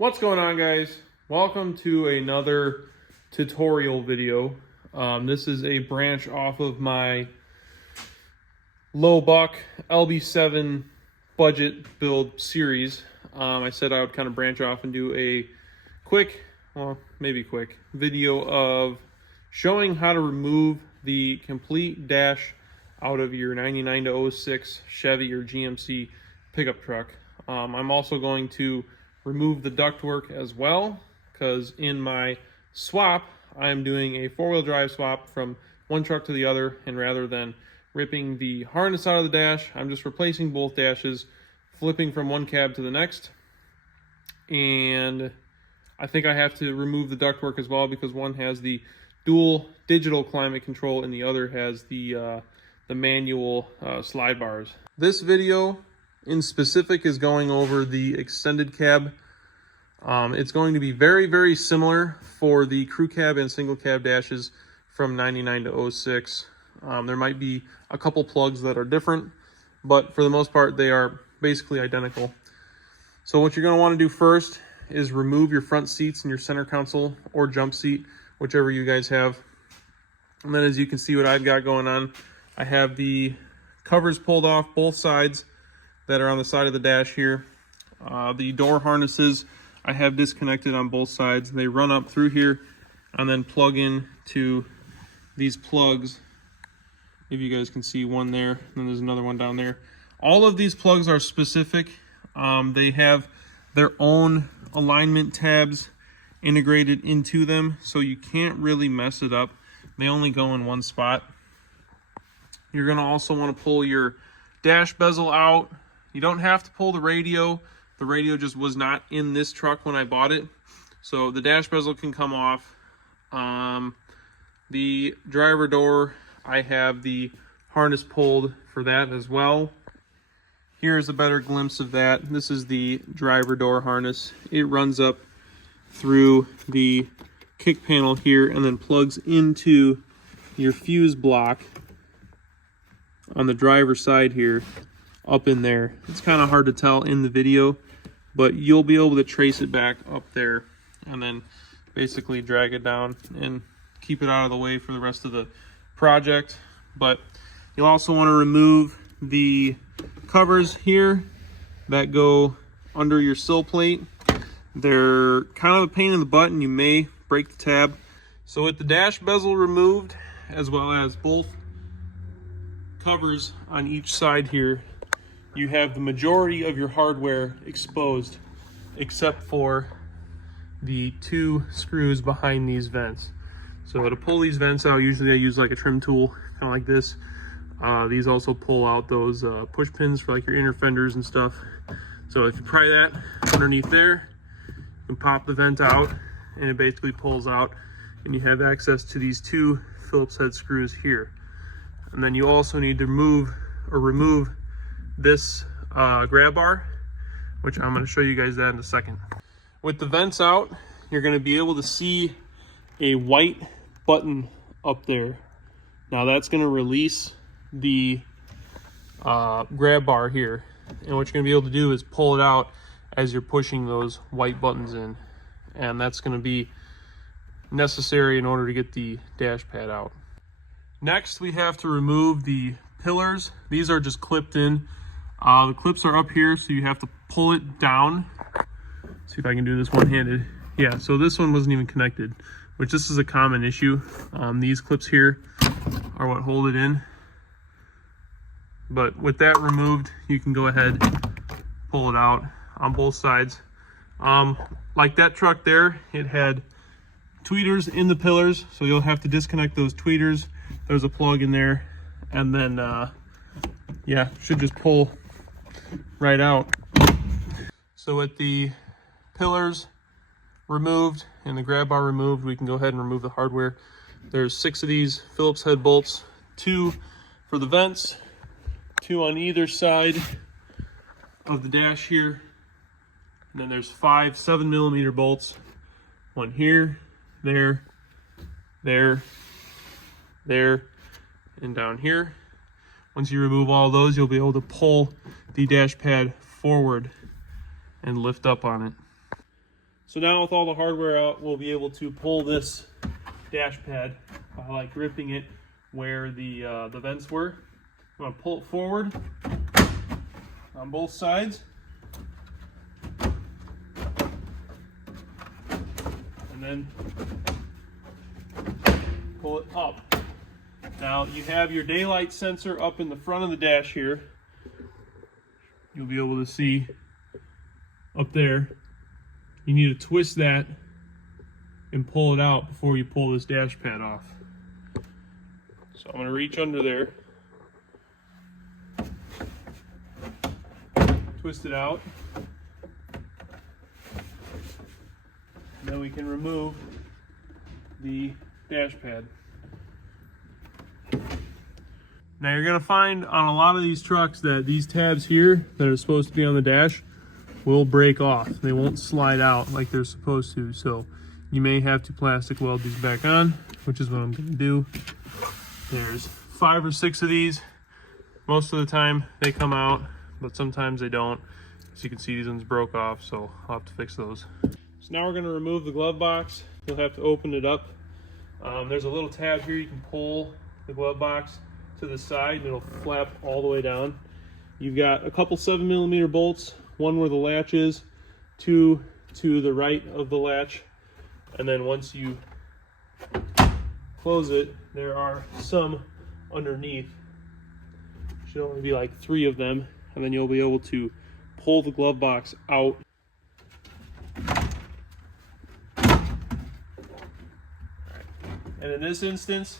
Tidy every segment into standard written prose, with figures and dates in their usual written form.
What's going on, guys? Welcome to another tutorial video. This is a branch off of my low buck LB7 budget build series. I said I would kind of branch off and do a quick, well, maybe quick video of showing how to remove the complete dash out of your 99 to 06 Chevy or GMC pickup truck. I'm also going to remove the ductwork as well, because in my swap I'm doing a four-wheel drive swap from one truck to the other, and rather than ripping the harness out of the dash, I'm just replacing both dashes, flipping from one cab to the next. And I think I have to remove the ductwork as well, because one has the dual digital climate control and the other has the manual slide bars. This video in specific is going over the extended cab. It's going to be very similar for the crew cab and single cab dashes from 99 to 06. There might be a couple plugs that are different, but for the most part they are basically identical. So what you're going to want to do first is remove your front seats and your center console or jump seat, whichever you guys have. And then, as you can see what I've got going on, I have the covers pulled off both sides that are on the side of the dash here. The door harnesses I have disconnected on both sides. They run up through here and then plug in to these plugs. If you guys can see one there, and then there's another one down there. All of these plugs are specific. They have their own alignment tabs integrated into them, so you can't really mess it up. They only go in one spot. You're going to also want to pull your dash bezel out. You don't have to pull the radio. The radio just was not in this truck when I bought it, so the dash bezel can come off. The driver door, I have the harness pulled for that as well. Here's a better glimpse of that. This is the driver door harness. It runs up through the kick panel here and then plugs into your fuse block on the driver's side here, up in there. It's kind of hard to tell in the video, but you'll be able to trace it back up there and then basically drag it down and keep it out of the way for the rest of the project. But you'll also want to remove the covers here that go under your sill plate. They're kind of a pain in the butt and you may break the tab. So with the dash bezel removed, as well as both covers on each side here, you have the majority of your hardware exposed, except for the two screws behind these vents. So to pull these vents out, usually I use like a trim tool, kind of like this. These also pull out those push pins for like your inner fenders and stuff. So if you pry that underneath there, you can pop the vent out and it basically pulls out, and you have access to these two Phillips head screws here. And then you also need to remove this grab bar, which I'm going to show you guys that in a second. With the vents out, you're going to be able to see a white button up there. Now that's going to release the grab bar here, and what you're going to be able to do is pull it out as you're pushing those white buttons in, and that's going to be necessary in order to get the dash pad out. Next, we have to remove the pillars. These are just clipped in. The clips are up here, so you have to pull it down. Let's see if I can do this one-handed. Yeah, so this one wasn't even connected, which this is a common issue. These clips here are what hold it in. But with that removed, you can go ahead, pull it out on both sides. Like that truck there, it had tweeters in the pillars, so you'll have to disconnect those tweeters. There's a plug in there, and then yeah, should just pull right out. So with the pillars removed and the grab bar removed, we can go ahead and remove the hardware. There's 6 of these Phillips head bolts, 2 for the vents, 2 on either side of the dash here, and then there's 5 7mm bolts, 1 here, there, and down here. Once you remove all those, you'll be able to pull the dash pad forward and lift up on it. So now with all the hardware out, we'll be able to pull this dash pad by like gripping it where the vents were. I'm going to pull it forward on both sides. And then pull it up. Now you have your daylight sensor up in the front of the dash here. You'll be able to see up there. You need to twist that and pull it out before you pull this dash pad off. So I'm going to reach under there, twist it out, and then we can remove the dash pad. Now you're going to find on a lot of these trucks that these tabs here that are supposed to be on the dash will break off. They won't slide out like they're supposed to. So you may have to plastic weld these back on, which is what I'm going to do. There's 5 or 6 of these. Most of the time they come out, but sometimes they don't. As you can see, these ones broke off, so I'll have to fix those. So now we're going to remove the glove box. You'll have to open it up. There's a little tab here. You can pull the glove box to the side and it'll flap all the way down. You've got a couple 7mm bolts, one where the latch is, 2 to the right of the latch, and then once you close it, there are some underneath. Should only be like 3 of them, and then you'll be able to pull the glove box out. And in this instance,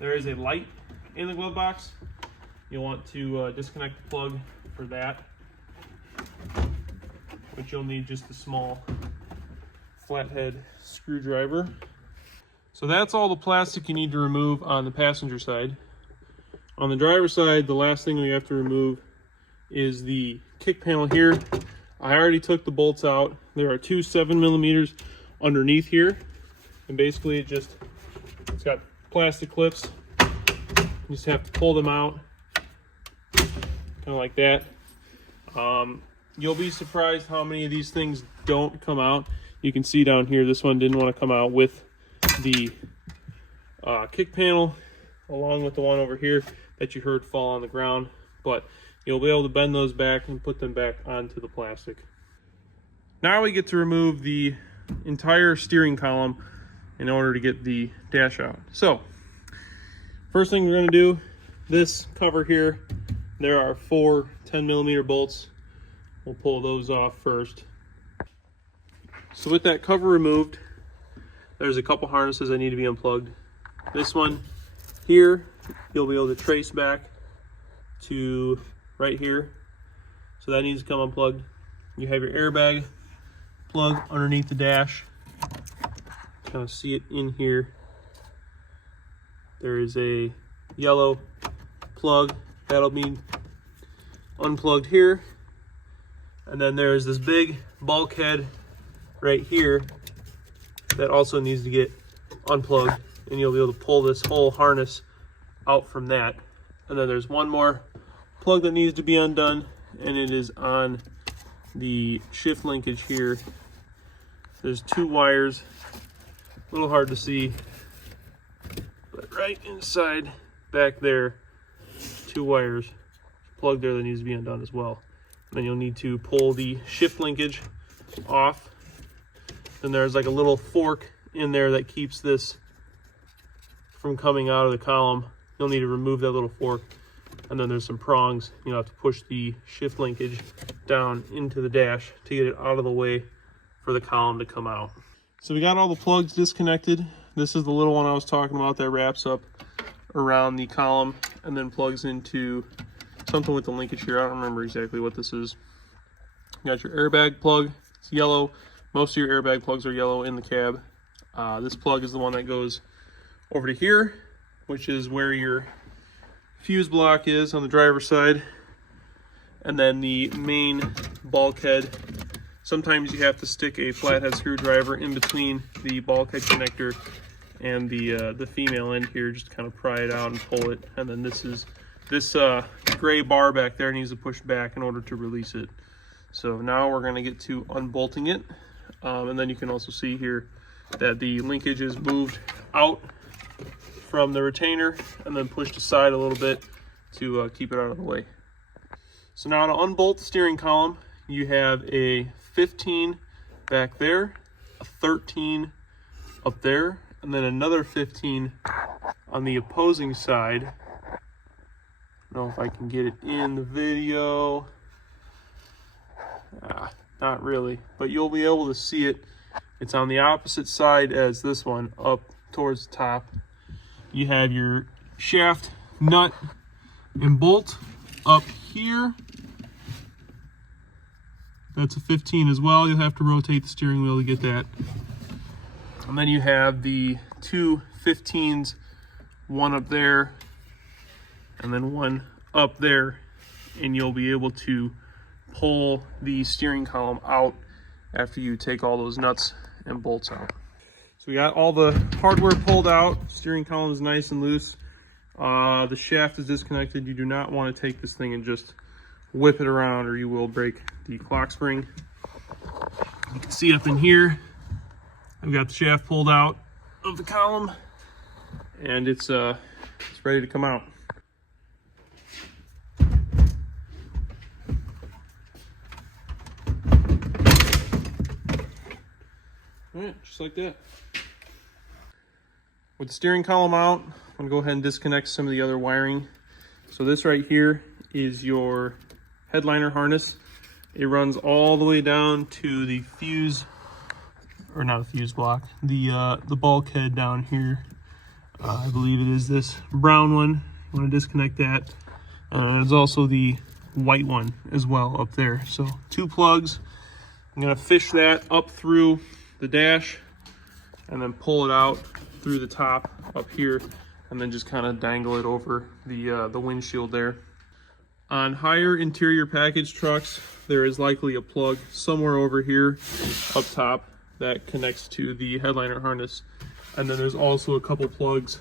there is a light in the glove box. You'll want to disconnect the plug for that, which you'll need just a small flathead screwdriver. So that's all the plastic you need to remove on the passenger side. On the driver's side, the last thing we have to remove is the kick panel here. I already took the bolts out. There are 2 7mm underneath here, and basically it's got plastic clips. You just have to pull them out, kind of like that. You'll be surprised how many of these things don't come out. You can see down here, this one didn't want to come out with the kick panel, along with the one over here that you heard fall on the ground. But you'll be able to bend those back and put them back onto the plastic. Now we get to remove the entire steering column in order to get the dash out. So first thing we're going to do, this cover here, there are 4 10mm bolts. We'll pull those off first. So with that cover removed, there's a couple harnesses that need to be unplugged. This one here, you'll be able to trace back to right here. So that needs to come unplugged. You have your airbag plug underneath the dash. Kind of see it in here. There is a yellow plug that'll be unplugged here. And then there's this big bulkhead right here that also needs to get unplugged, and you'll be able to pull this whole harness out from that. And then there's one more plug that needs to be undone, and it is on the shift linkage here. There's 2 wires, a little hard to see, but right inside back there, 2 wires plugged there that needs to be undone as well. And then you'll need to pull the shift linkage off. And there's like a little fork in there that keeps this from coming out of the column. You'll need to remove that little fork. And then there's some prongs. You'll have to push the shift linkage down into the dash to get it out of the way for the column to come out. So we got all the plugs disconnected. This is the little one I was talking about that wraps up around the column and then plugs into something with the linkage here. I don't remember exactly what this is. You got your airbag plug. It's yellow. Most of your airbag plugs are yellow in the cab. This plug is the one that goes over to here, which is where your fuse block is on the driver's side. And then the main bulkhead. Sometimes you have to stick a flathead screwdriver in between the bulkhead connector and the female end here, just to kind of pry it out and pull it. And then this gray bar back there needs to push back in order to release it. So now we're going to get to unbolting it. And then you can also see here that the linkage is moved out from the retainer and then pushed aside a little bit to keep it out of the way. So now to unbolt the steering column, you have a 15 back there, a 13 up there, and then another 15 on the opposing side. I don't know if I can get it in the video. Not really, but you'll be able to see it. It's on the opposite side as this one, up towards the top. You have your shaft nut and bolt up here. That's a 15 as well. You'll have to rotate the steering wheel to get that. And then you have the two 15s, one up there and then one up there, and you'll be able to pull the steering column out after you take all those nuts and bolts out. So we got all the hardware pulled out. Steering column is nice and loose. The shaft is disconnected. You do not want to take this thing and just whip it around, or you will break the clock spring. You can see up in here, I've got the shaft pulled out of the column, and it's ready to come out. All right, just like that. With the steering column out, I'm gonna go ahead and disconnect some of the other wiring. So this right here is your headliner harness. It runs all the way down to the fuse, or not a fuse block, the bulkhead down here. I believe it is this brown one. You want to disconnect that. There's also the white one as well up there. So 2 plugs. I'm gonna fish that up through the dash and then pull it out through the top up here, and then just kind of dangle it over the windshield there. On higher interior package trucks, there is likely a plug somewhere over here up top that connects to the headliner harness. And then there's also a couple plugs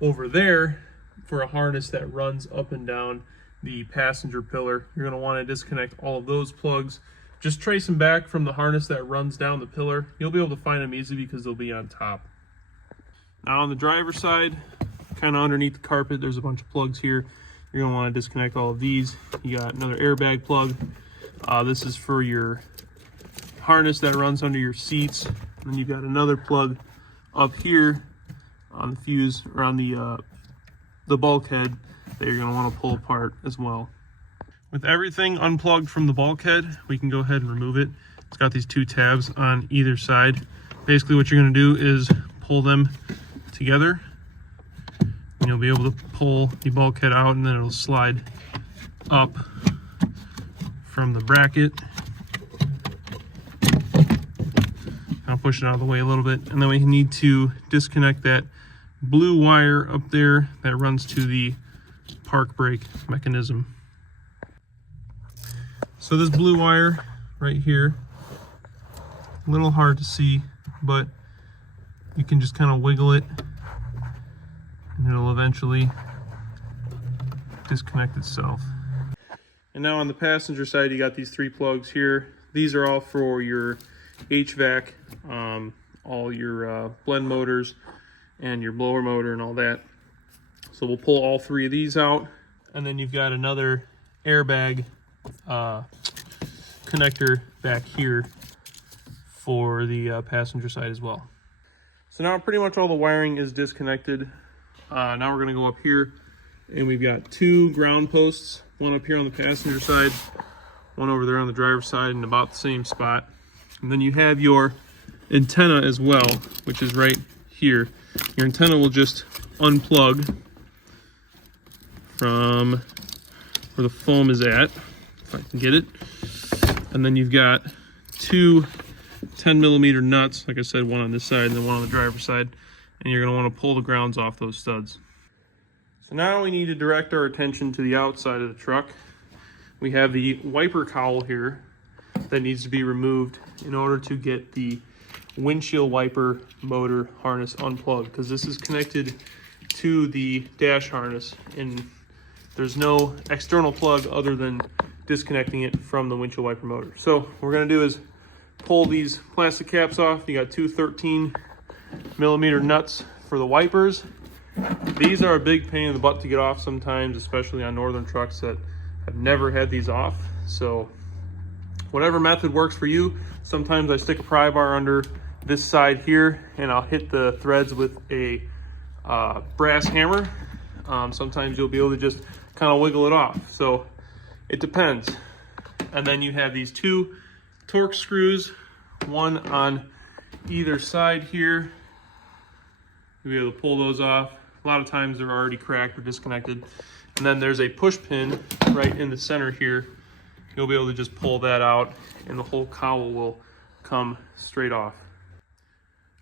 over there for a harness that runs up and down the passenger pillar. You're going to want to disconnect all of those plugs. Just trace them back from the harness that runs down the pillar. You'll be able to find them easily because they'll be on top. Now on the driver's side, kind of underneath the carpet, there's a bunch of plugs here. You're going to want to disconnect all of these. You got another airbag plug. This is for your harness that runs under your seats. And then you've got another plug up here on the fuse, or on the bulkhead, that you're going to want to pull apart as well. With everything unplugged from the bulkhead, we can go ahead and remove it. It's got these 2 tabs on either side. Basically what you're going to do is pull them together, and you'll be able to pull the bulkhead out, and then it'll slide up from the bracket. I'll push it out of the way a little bit, and then we need to disconnect that blue wire up there that runs to the park brake mechanism. So this blue wire right here, a little hard to see, but you can just kind of wiggle it and it'll eventually disconnect itself. And now on the passenger side, you got these 3 plugs here. These are all for your HVAC, all your blend motors and your blower motor and all that. So we'll pull all 3 of these out, and then you've got another airbag connector back here for the passenger side as well. So now pretty much all the wiring is disconnected. Now we're going to go up here, and we've got 2 ground posts, one up here on the passenger side, one over there on the driver's side in about the same spot. And then you have your antenna as well, which is right here. Your antenna will just unplug from where the foam is at, if I can get it. And then you've got 2 10mm nuts, like I said, one on this side and then one on the driver's side. And you're going to want to pull the grounds off those studs. So now we need to direct our attention to the outside of the truck. We have the wiper cowl here that needs to be removed in order to get the windshield wiper motor harness unplugged, because this is connected to the dash harness and there's no external plug other than disconnecting it from the windshield wiper motor. So what we're going to do is pull these plastic caps off, you got two 13mm nuts for the wipers. These are a big pain in the butt to get off sometimes, especially on northern trucks that have never had these off. So whatever method works for you. Sometimes I stick a pry bar under this side here and I'll hit the threads with a brass hammer. Sometimes you'll be able to just kind of wiggle it off. So it depends. And then you have these two torque screws, one on either side here. You'll be able to pull those off. A lot of times they're already cracked or disconnected. And then there's a push pin right in the center here. You'll be able to just pull that out and the whole cowl will come straight off.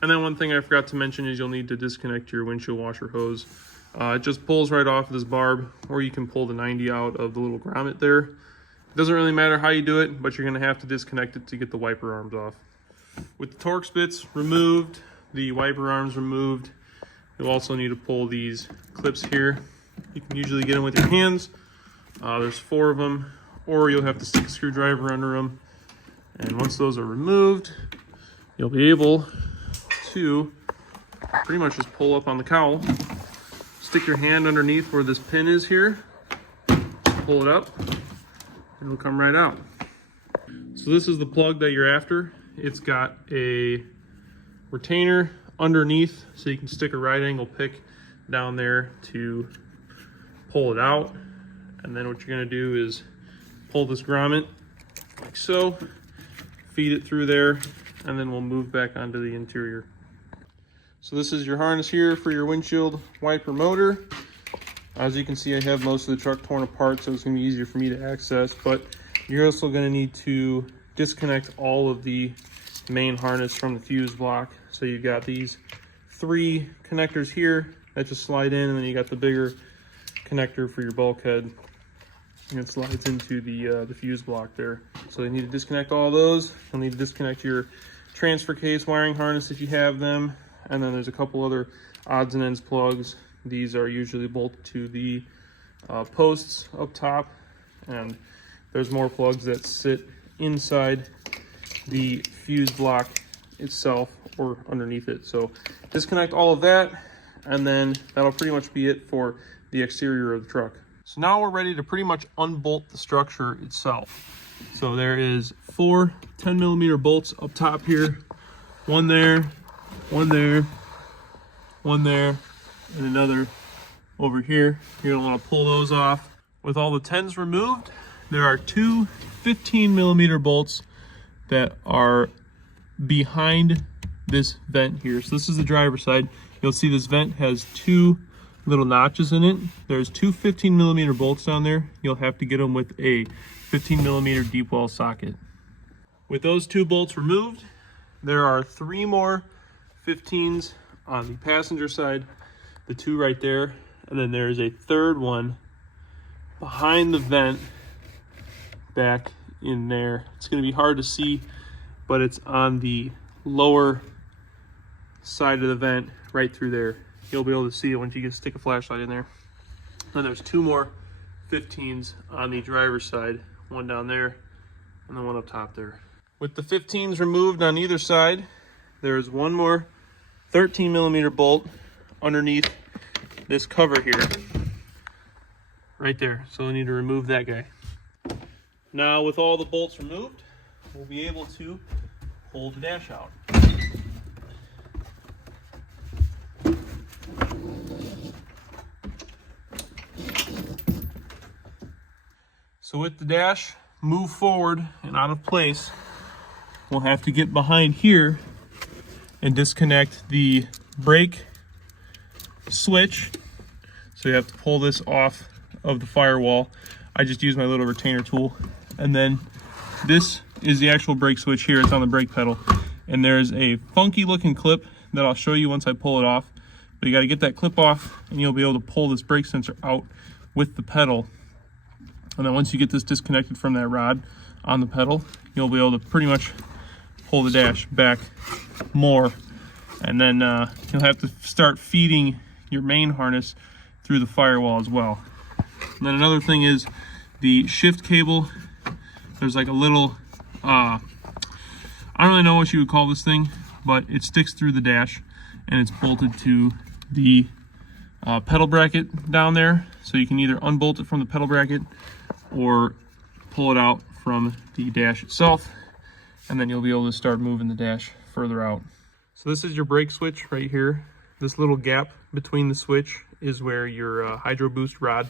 And then one thing I forgot to mention is you'll need to disconnect your windshield washer hose. It just pulls right off this barb, or you can pull the 90 out of the little grommet there. It doesn't really matter how you do it, but you're gonna have to disconnect it to get the wiper arms off. With the Torx bits removed, the wiper arms removed, you'll also need to pull these clips here. You can usually get them with your hands. There's 4 of them, or you'll have to stick a screwdriver under them. And once those are removed, you'll be able to pretty much just pull up on the cowl. Stick your hand underneath where this pin is here, pull it up, and it'll come right out. So this is the plug that you're after. It's got a retainer underneath, so you can stick a right angle pick down there to pull it out. And then what you're gonna do is pull this grommet like so, feed it through there, and then we'll move back onto the interior. So this is your harness here for your windshield wiper motor. As you can see, I have most of the truck torn apart, so it's gonna be easier for me to access, but you're also gonna need to disconnect all of the main harness from the fuse block. So you've got these 3 connectors here that just slide in, and then you got the bigger connector for your bulkhead, and it slides into the fuse block there. So you need to disconnect all those. You'll need to disconnect your transfer case wiring harness if you have them. And then there's a couple other odds and ends plugs. These are usually bolted to the posts up top, and there's more plugs that sit inside the fuse block itself or underneath it. So disconnect all of that, and then that'll pretty much be it for the exterior of the truck. So now we're ready to pretty much unbolt the structure itself. So there is 4 10mm bolts up top here, one there, one there, one there, and another over here. You're gonna wanna pull those off. With all the 10s removed, there are 2 15mm bolts that are behind this vent here. So this is the driver's side. You'll see this vent has 2 little notches in it. There's 2 15mm bolts down there. You'll have to get them with a 15mm deep well socket. With those 2 bolts removed, there are 3 more 15s on the passenger side, the 2 right there, and then there's a 3rd one behind the vent back in there. It's going to be hard to see, but it's on the lower side of the vent right through there. You'll be able to see it once you stick a flashlight in there. And there's 2 more 15s on the driver's side, one down there and then one up top there. With the 15s removed on either side, there's 1 more 13mm bolt underneath this cover here, right there. So we need to remove that guy. Now with all the bolts removed, we'll be able to pull the dash out. So with the dash moved forward and out of place, we'll have to get behind here and disconnect the brake switch. So you have to pull this off of the firewall. I just use my little retainer tool. And then this is the actual brake switch here. It's on the brake pedal. And there's a funky looking clip that I'll show you once I pull it off. But you gotta get that clip off and you'll be able to pull this brake sensor out with the pedal. And then once you get this disconnected from that rod on the pedal, you'll be able to pretty much pull the dash back more. And then you'll have to start feeding your main harness through the firewall as well. And then another thing is the shift cable. There's like a little on I don't really know what you would call this thing, but it sticks through the dash and it's bolted to the pedal bracket down there. So you can either unbolt it from the pedal bracket or pull it out from the dash itself, and then you'll be able to start moving the dash further out. So this is your brake switch right here. This little gap between the switch is where your hydro boost rod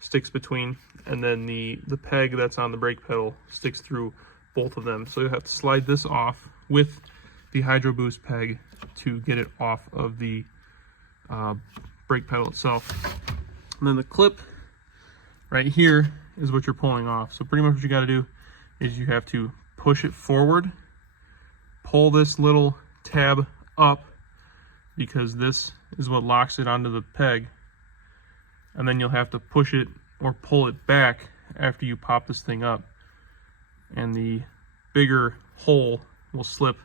sticks between, and then the peg that's on the brake pedal sticks through both of them. So you'll have to slide this off with the hydro boost peg to get it off of the brake pedal itself. And then the clip right here is what you're pulling off. So pretty much what you got to do is you have to push it forward, pull this little tab up, because this is what locks it onto the peg, and then you'll have to push it or pull it back after you pop this thing up, and the bigger hole will slip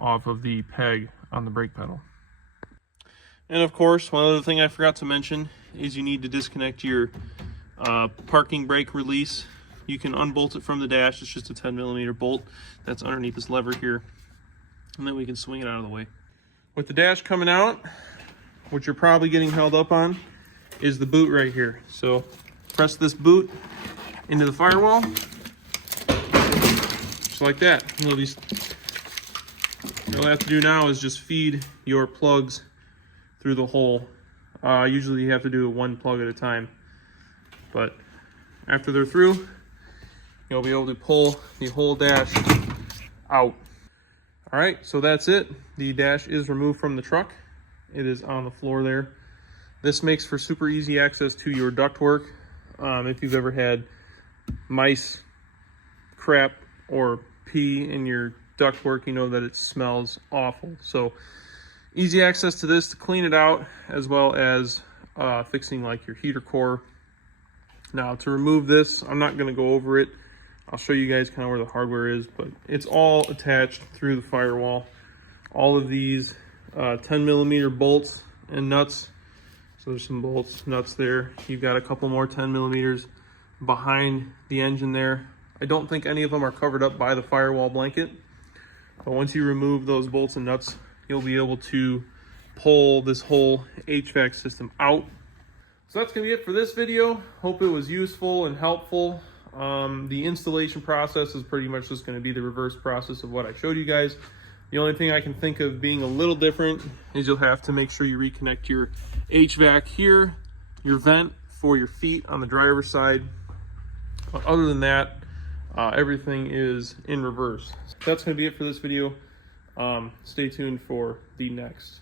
off of the peg on the brake pedal. And of course, one other thing I forgot to mention is you need to disconnect your parking brake release. You can unbolt it from the dash. It's just a 10mm bolt that's underneath this lever here, and then we can swing it out of the way. With the dash coming out, what you're probably getting held up on is the boot right here. So press this boot into the firewall, just like that. All you have to do now is just feed your plugs through the hole. Usually you have to do it one plug at a time, but after they're through, you'll be able to pull the whole dash out. All right, so that's it. The dash is removed from the truck. It is on the floor there. This makes for super easy access to your ductwork. If you've ever had mice, crap, or pee in your ductwork, you know that it smells awful. So easy access to this to clean it out, as well as fixing like your heater core. Now to remove this, I'm not going to go over it. I'll show you guys kind of where the hardware is, but it's all attached through the firewall. All of these 10mm bolts and nuts. So there's some bolts, nuts there. You've got a couple more 10mm behind the engine there. I don't think any of them are covered up by the firewall blanket, but once you remove those bolts and nuts, you'll be able to pull this whole HVAC system out. So that's gonna be it for this video. Hope it was useful and helpful. The installation process is pretty much just gonna be the reverse process of what I showed you guys. The only thing I can think of being a little different is you'll have to make sure you reconnect your HVAC here, your vent for your feet on the driver's side. But other than that, everything is in reverse. That's gonna be it for this video. Stay tuned for the next.